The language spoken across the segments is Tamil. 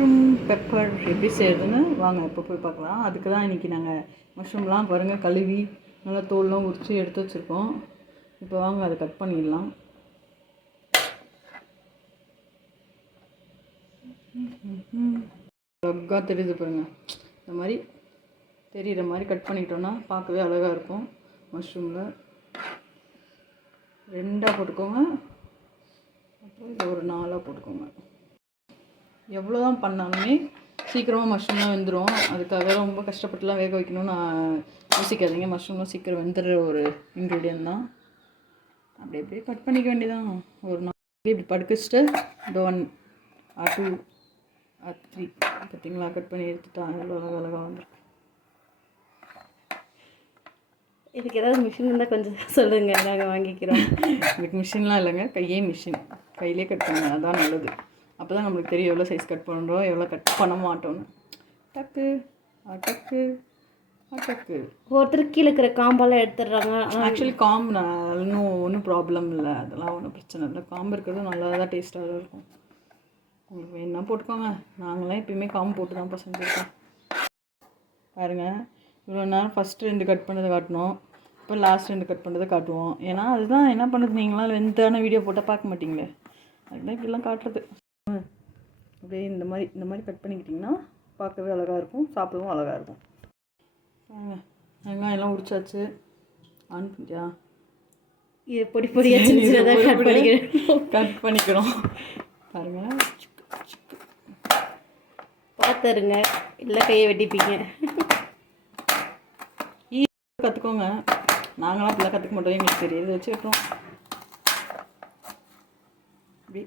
மஷ்ரூம் பெப்பர் எப்படி செய்கிறதுன்னு வாங்க இப்போ போய் பார்க்கலாம். அதுக்கு தான் இன்றைக்கி நாங்கள் மஷ்ரூம்லாம் பாருங்கள் கழுவி நல்லா தோல்லாம் உரித்து எடுத்து வச்சுருக்கோம். இப்போ வாங்க அதை கட் பண்ணிடலாம். அழகாக தெரியுது பாருங்க. இந்த மாதிரி தெரிகிற மாதிரி கட் பண்ணிக்கிட்டோன்னா பார்க்கவே அழகாக இருக்கும் மஷ்ரூமில் ரெண்டாக போட்டுக்கோங்க. அப்புறம் இதை ஒரு நாலாக போட்டுக்கோங்க. எவ்வளோ தான் பண்ணாலுமே சீக்கிரமாக மஷ்ரூம்லாம் வெந்துடும் அதுக்காக ரொம்ப கஷ்டப்பட்டுலாம் வேக வைக்கணும்னு நான் யோசிக்காதீங்க. மஷ்ரூம்லாம் சீக்கிரம் வெந்துடுற ஒரு இன்க்ரீடியன்ட் தான். அப்படி அப்படியே கட் பண்ணிக்க வேண்டியதான் ஒரு நாள் இப்படி படுக்க இந்த one R two R three பார்த்தீங்களா கட் பண்ணி எடுத்துட்டான் எவ்வளோ அழகாக வந்துருக்கு. இதுக்கு ஏதாவது மிஷின் இருந்தால் கொஞ்சம் சொல்லுங்கள் நாங்கள் வாங்கிக்கிறோம். இதுக்கு மிஷின்லாம் இல்லைங்க. கையே மிஷின் கையிலே கட் பண்ணுங்க அதான் நல்லது. அப்போ தான் நம்மளுக்கு தெரியும் எவ்வளோ சைஸ் கட் பண்ணுறோம் எவ்வளோ கட் பண்ண மாட்டோம்னு டக்கு ஆ டக்கு ஆ டக்கு ஒருத்தர் கீழே இருக்கிற காம்பெல்லாம் எடுத்துடுறாங்க. ஆக்சுவலி காம்பு இன்னும் ஒன்றும் ப்ராப்ளம் இல்லை. அதெல்லாம் ஒன்றும் பிரச்சனை இல்லை. காம்பு இருக்கிறது நல்லா தான் டேஸ்ட்டாக இருக்கும். உங்களுக்கு வேணும்னா போட்டுக்கோங்க. நாங்களாம் எப்பயுமே காம்பு போட்டு தான் பசங்க இருக்கோம் பாருங்க. இவ்வளோ நேரம் ஃபஸ்ட்டு ரெண்டு கட் பண்ணதை காட்டணும் இப்போ லாஸ்ட் ரெண்டு கட் பண்ணதை காட்டுவோம். ஏன்னா அதுதான் என்ன பண்ணுறது நீங்களாம் வெந்தான வீடியோ போட்டால் பார்க்க மாட்டீங்களே. அதுதான் இப்படிலாம் காட்டுறது. அப்படியே இந்த மாதிரி இந்த மாதிரி கட் பண்ணிக்கிட்டிங்கன்னா பார்க்கவே அழகாக இருக்கும் சாப்பிடவும் அழகாக இருக்கும். வெங்காயம் எல்லாம் உரிச்சாச்சு. ஆன் பண்ணிட்டியா? இது பொடி பொடியாக கட் பண்ணிக்கிறேன். கட் பண்ணிக்கிறோம். பாருங்க. பார்த்துருங்க இல்லை கையை வெட்டிப்பீங்க. கற்றுக்கோங்க நாங்களாம் அப்படிலாம் கற்றுக்க மாட்டோம் எங்களுக்கு தெரியுது வச்சு விட்டுறோம் இப்படி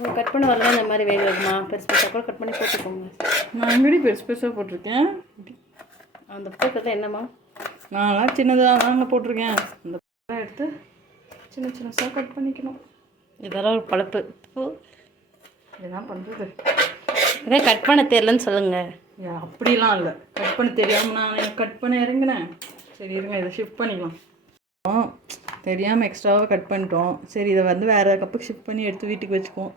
உங்கள் கட் பண்ண வரலாம் இந்த மாதிரி வேக வருமா பெருசு பெருசாக கூட கட் பண்ணி போட்டுக்கோங்க. நான் எங்கடி பெருசு பெருசாக போட்டிருக்கேன். அந்த போட்டது என்னம்மா? நான்லாம் சின்னதாக தாங்க போட்டிருக்கேன். பழம் எடுத்து சின்ன சின்னதாக கட் பண்ணிக்கணும். இதெல்லாம் ஒரு பழப்பு. என்ன பண்ணுறது அதான் கட் பண்ண தெரிலன்னு சொல்லுங்கள் அப்படிலாம் இல்லை. கட் பண்ண தெரியாமல் நான் கட் பண்ண இறங்கினேன். சரி இருங்க இதை ஷிஃப்ட் பண்ணிக்கலாம். தெரியாமல் எக்ஸ்ட்ராவாக கட் பண்ணிட்டோம். சரி இதை வந்து வேறு கப்புக்கு ஷிஃப்ட் பண்ணி எடுத்து வீட்டுக்கு வச்சுக்குவோம்.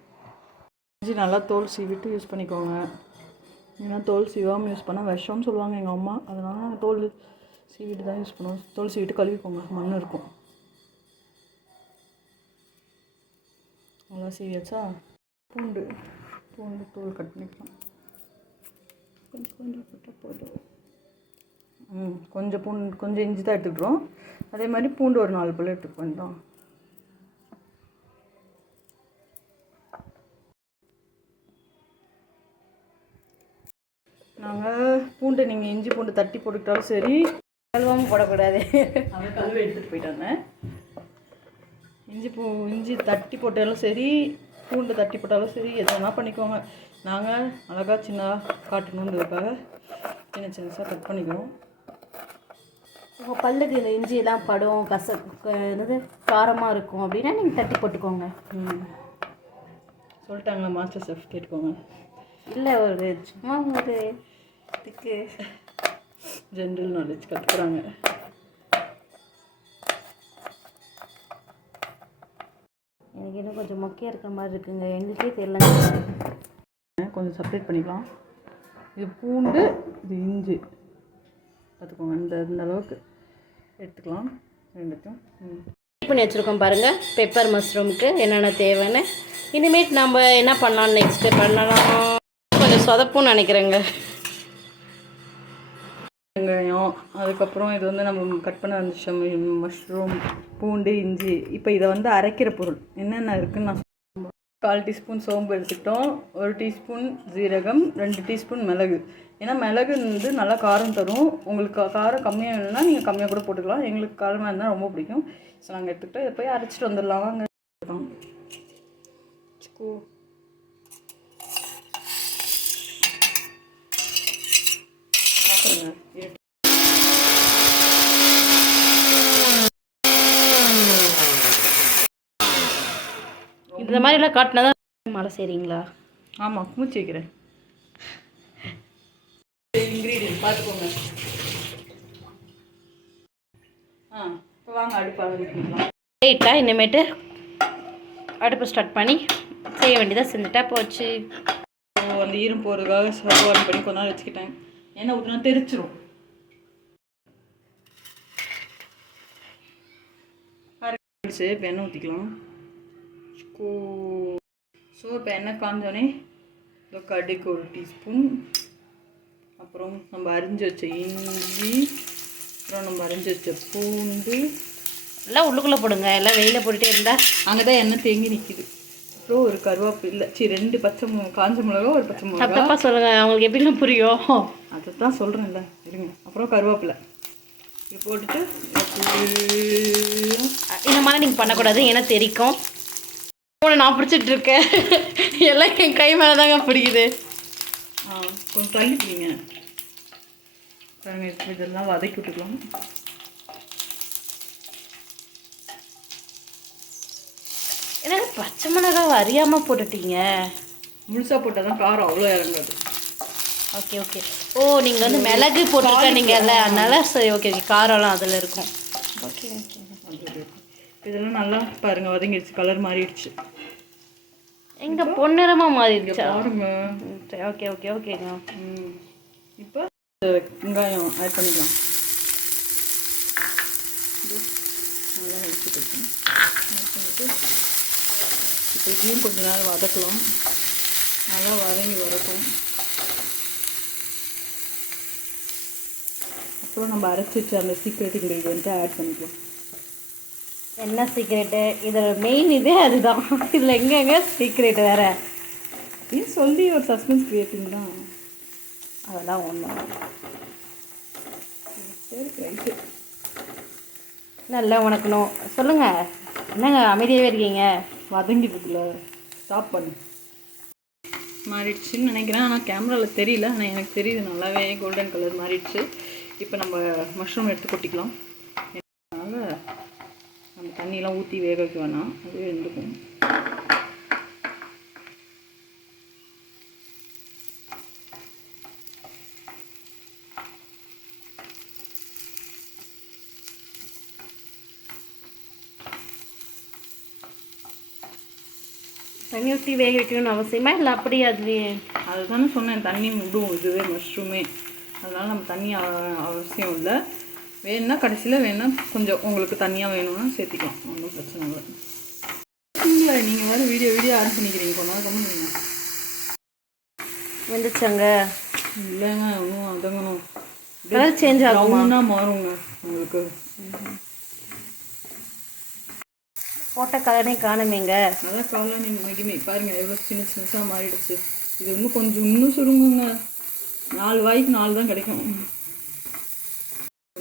இஞ்சி நல்லா தோல் சீவிட்டு யூஸ் பண்ணிக்கோங்க. ஏன்னா தோல் சீவாமல் யூஸ் பண்ணால் விஷம்னு சொல்லுவாங்க எங்கள் அம்மா. அதனால் நாங்கள் தோல் சீவிட்டு தான் யூஸ் பண்ணுவோம் தோல் சீவிட்டு கழுவிக்கோங்க. மண் இருக்கும். நல்லா சீவியாச்சா? பூண்டு. பூண்டு தோல் கட் பண்ணிக்கலாம். கொஞ்சம் கொஞ்சம் போட்டால் போதும். ம் கொஞ்சம் பூண்டு கொஞ்சம் இஞ்சி தான் எடுத்துக்கிட்டோம் அதே மாதிரி பூண்டு ஒரு நாலு பல்லு எடுத்துக்கொண்டோம் நாங்கள் பூண்டு நீங்கள் இஞ்சி பூண்டு தட்டி போட்டுக்கிட்டாலும் சரி கழுவாமல் போடக்கூடாது. அதை கழுவி எடுத்துகிட்டு போயிட்டாங்க இஞ்சி பூ இஞ்சி தட்டி போட்டாலும் சரி பூண்டு தட்டி போட்டாலும் சரி எது வேணால் பண்ணிக்கோங்க. நாங்கள் அழகாக சின்னதாக காட்டணுன்றதுக்காக சின்ன சின்னதாக கட் பண்ணிக்கிறோம். உங்கள் பல்லுக்கு இந்த இஞ்சி எல்லாம் படும் கச என்னது காரமாக இருக்கும் அப்படின்னா நீங்கள் தட்டி போட்டுக்கோங்க. ம். சொல்லிட்டாங்களா மாஸ்டர் செஃப் கேட்டுக்கோங்க. இல்லை ஒரு சும்மா ஒரு இதுக்கு ஜென்ரல் நாலேஜ் கற்றுக்குறாங்க எனக்கு இன்னும் கொஞ்சம் மொக்கையாக இருக்கிற மாதிரி இருக்குங்க. எங்களுக்கே தெரியலங்க. கொஞ்சம் செப்பரேட் பண்ணிக்கலாம். இது பூண்டு இது இஞ்சி. பார்த்துக்கோங்க இந்த இந்த அளவுக்கு எடுத்துக்கலாம். ரெண்டுத்தையும். பண்ணி வச்சுருக்கோம் பாருங்கள் பெப்பர் மஷ்ரூமுக்கு என்னென்ன தேவைன்னு. இனிமேட் நம்ம என்ன பண்ணலாம் நெக்ஸ்ட்டு பண்ணலாம். கொஞ்சம் சொதப்புன்னு நினைக்கிறேங்க. வெங்காயம் அதுக்கப்புறம் இது வந்து நம்ம கட் பண்ண வந்துச்சோம் மஷ்ரூம் பூண்டு இஞ்சி இப்போ இதை வந்து அரைக்கிற பொருள். என்னென்ன இருக்குன்னு நான் கால் டீஸ்பூன் சோம்பு எடுத்துக்கிட்டோம். ஒரு டீஸ்பூன் ஜீரகம் ரெண்டு டீஸ்பூன் மிளகு. ஏன்னா மிளகு வந்து நல்லா காரம் தரும். உங்களுக்கு காரம் கம்மியாக வேணும்னா நீங்கள் கம்மியாக கூட போட்டுக்கலாம். எங்களுக்கு காரமாக இருந்தால் ரொம்ப பிடிக்கும். ஸோ நாங்கள் எடுத்துக்கிட்டோம். இதை போய் அரைச்சிட்டு வந்துடலாம். வாங்க. இந்த மாதிரிலாம் காட்டினா தான் மழை செய்கிறீங்களா ஆமாம் மூச்சு வைக்கிறேன். இன்க்ரீடியன்ட் பார்த்துக்கோங்க. ஆ இப்போ வாங்க அடுப்பு ஆரம்பிக்கலாம் லைட்டாக இனிமேட்டு அடுப்பு ஸ்டார்ட் பண்ணி செய்ய வேண்டியதாக செஞ்சுட்டா போச்சு. அந்த ஈரம் போகிறதுக்காக ஸ்டவ் ஆன் பண்ணி கொஞ்ச நேரம் வச்சுக்கிட்டேன். எண்ணெய் ஊற்றினா தெரிச்சிரும். அரைச்சு இப்போ எண்ணெய் ஊற்றிக்கலாம் ஸோ இப்போ எண்ணெய் காஞ்சோடனே இந்த கடுகு ஒரு டீஸ்பூன் அப்புறம் நம்ம அரிஞ்சு வச்ச இஞ்சி. அப்புறம் நம்ம அரிஞ்சு வச்ச பூண்டு. எல்லாம் உள்ளுக்குள்ளே போடுங்க. எல்லாம் வெளியில் போட்டுட்டே இருந்தா அங்கே தான் எண்ணெய் தேங்கி நிற்கிது அப்புறம் ஒரு கருவேப்பிலை சரி ரெண்டு பச்சை மு காஞ்ச மிளகா ஒரு பச்சை மிளகா. தப்பா சொல்லுங்கள் அவங்களுக்கு எப்படிலாம் புரியும். அதை தான் சொல்கிறேன்ல இருங்க. அப்புறம் கருவேப்பிலை. இது போட்டுட்டு இந்த மாதிரி நீங்கள் பண்ணக்கூடாது. ஏன்னா தெரிக்கும். உன்னை நான் பிடிச்சிட்டு இருக்கேன் எல்லாம் என் கை மேலே தாங்க பிடிக்குது. ஆ, கொஞ்சம் தள்ளி பிடிங்க. பாருங்க இப்போ இதெல்லாம் வதக்கி விட்டுக்கலாம். என்ன பச்சை மிளகாவை அறியாமல் போட்டுட்டீங்க? முழுசாக போட்டால் தான் காரம் அவ்வளோ இறங்காது. Okay okay. ஓ நீங்கள் வந்து மிளகு போட்டிருக்கீங்கல்ல அதனால சரி ஓகே ஓகே. காரம்லாம் அதில் இருக்கும். Okay okay. இதெல்லாம் நல்லா பாருங்க வதங்கிடுச்சு. கலர் மாறிடுச்சு. எங்க பொன்னிறமாக மாறிடுச்சா? சரி ஓகே ஓகே ஓகேங்க ம். இப்போ வெங்காயம் ஆட் பண்ணிக்கலாம். நல்லா வதக்கிட்டு ஆட் பண்ணிட்டு இப்போ இதையும் கொஞ்ச நேரம் வதக்கலாம். நல்லா வதங்கி வரட்டும். அப்புறம் நம்ம அரைச்சி வச்ச அந்த சீக்ரெட் இன்க்ரீடியண்ட்டை ஆட் பண்ணிக்கலாம். என்ன சீக்ரெட்டு இதில் மெயின் இதே அதுதான். இதில் எங்கெங்க சீக்ரெட் வேற? அப்படின்னு சொல்லி ஒரு சஸ்பென்ஸ் கிரியேட்டிங் தான்? அதெல்லாம் ஒன்றும் சரி ரைட்டு நல்லா உனக்கணும். சொல்லுங்க. என்னங்க அமைதியாகவே இருக்கீங்க? வதங்கிடுதுல ஸ்டாப் பண்ணு. மாறிடுச்சுன்னு நினைக்கிறேன். ஆனால் கேமராவில் தெரியல. ஆனால் எனக்கு தெரியுது. நல்லாவே கோல்டன் கலர் மாறிடுச்சு. இப்போ நம்ம மஷ்ரூம் எடுத்து கொட்டிக்கலாம். தண்ணியெலாம் ஊற்றி வேக வைக்க வேணாம். அதுவே வெந்துக்கும். தண்ணி ஊற்றி வேக வைக்கணும்னு அவசியமா இல்லை அப்படியே அதுலேயே? அதுதானே சொன்னேன் தண்ணி விடும் இதுவே மஷ்ரூமே அதனால் நம்ம தண்ணி அவசியம் இல்லை. வேணும்னா கடைசியில் வேணும்னா கொஞ்சம் உங்களுக்கு தண்ணியாக வேணும்னா சேர்த்திக்கலாம். ஒன்றும் பிரச்சனை இல்லை. இல்லை நீங்கள் வேறு வீடியோ வீடியோ ஆன் பண்ணிக்கிறீங்க. நேரம் கம்மி வந்துச்சாங்க இல்லைங்க இன்னும் அதங்கணும் கலர் சேஞ்ச் ஆகுமா? ப்ரௌனாக மாறுங்க உங்களுக்கு. போட்ட கலரே காணுமேங்க நல்லா காளானி மகிமை பாருங்க எவ்வளோ சின்ன சின்னதாக மாறிடுச்சு. இது இன்னும் கொஞ்சம் இன்னும் சுருங்குங்க. நாலு வாய்க்கு நாலு தான் கிடைக்கும்.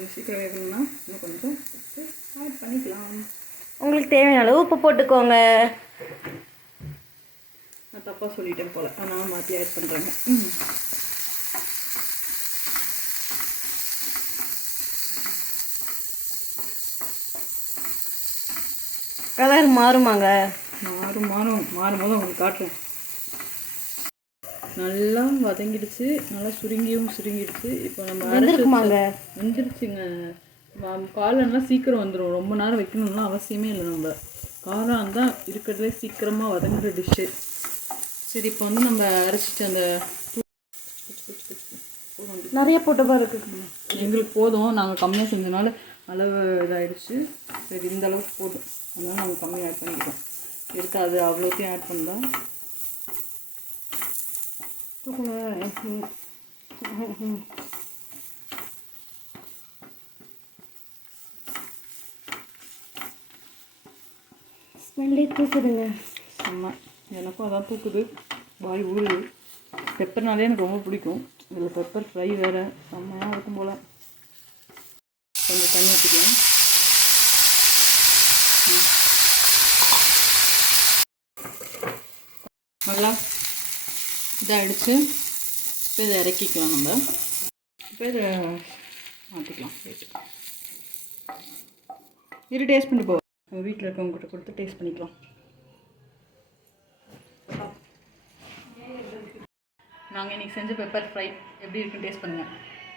கொஞ்சம் சீக்கிரம் வேகணும்னா இன்னும் கொஞ்சம் ஆட் பண்ணிக்கலாம். உங்களுக்கு தேவையான அளவு உப்பு போட்டுக்கோங்க. நான் தப்பாக சொல்லிட்டேன் போல. அதனால மாற்றி ஆட் பண்ணுறாங்க ம். கலர் மாறுமாங்க? மாறும் மாறும். மாறும்போது உங்களுக்கு காட்டுறேன். நல்லா வதங்கிடுச்சு நல்லா சுருங்கியும் சுருங்கிடுச்சு. இப்போ நம்ம வெந்திருக்குமாங்க? வந்துருச்சுங்க. காலம்லாம் சீக்கிரம் வந்துடும் ரொம்ப நேரம் வைக்கணும்லாம் அவசியமே இல்லை நம்ம. காரம் தான் இருக்கிறதுலே சீக்கிரமாக வதங்குற டிஷ்ஷு சரி இப்போ வந்து நம்ம அரைச்சிட்டு அந்த நிறைய போட்ட மாதிரி இருக்கு. எங்களுக்கு போதும். நாங்கள் கம்மியாக செஞ்சனால அளவு இதாயிடுச்சு. சரி இந்த அளவுக்கு போதும். அதனால நாங்கள் கம்மியாக ஆட் பண்ணிக்கிறோம். எடுத்து அது அவ்வளோத்தையும் ஆட் பண்ணா ஸ்மெல்லே தூக்குதுங்க செம்ம எனக்கும் அதான் தூக்குது வாய் ஊறுது பெப்பர்னாலே எனக்கு ரொம்ப பிடிக்கும் இதில் பெப்பர் ஃப்ரை வேறு செம்மையாக இருக்கும் போல் கொஞ்சம் தண்ணி ஊற்றிக்கலாம் நல்லா நல்லா இதாகிடுச்சு இப்போ இதை இறக்கிக்கலாம் நம்ம. இப்போ இதை மாற்றிக்கலாம். இரு டேஸ்ட் பண்ணிட்டு போ. நம்ம வீட்டில் இருக்கவங்ககிட்ட கொடுத்து டேஸ்ட் பண்ணிக்கலாம். நாங்கள் இன்னைக்கு செஞ்ச பெப்பர் ஃப்ரை எப்படி இருக்குன்னு டேஸ்ட் பண்ணுங்கள்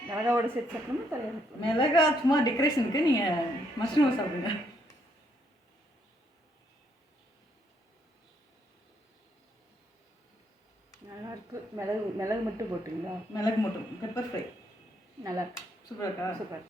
மிளகாவோட சேர்த்து சாப்பிடணுமா தலையாக மிளகா சும்மா டெக்கரேஷனுக்கு நீங்கள் மஷ்ரூம் சாப்பிடுங்க. இருக்கு மிளகு மிளகு மட்டும் போட்டுங்களா மிளகு மட்டும். பெப்பர் ஃப்ரை நல்லா இருக்கு? சூப்பராக இருக்கா. சூப்பர்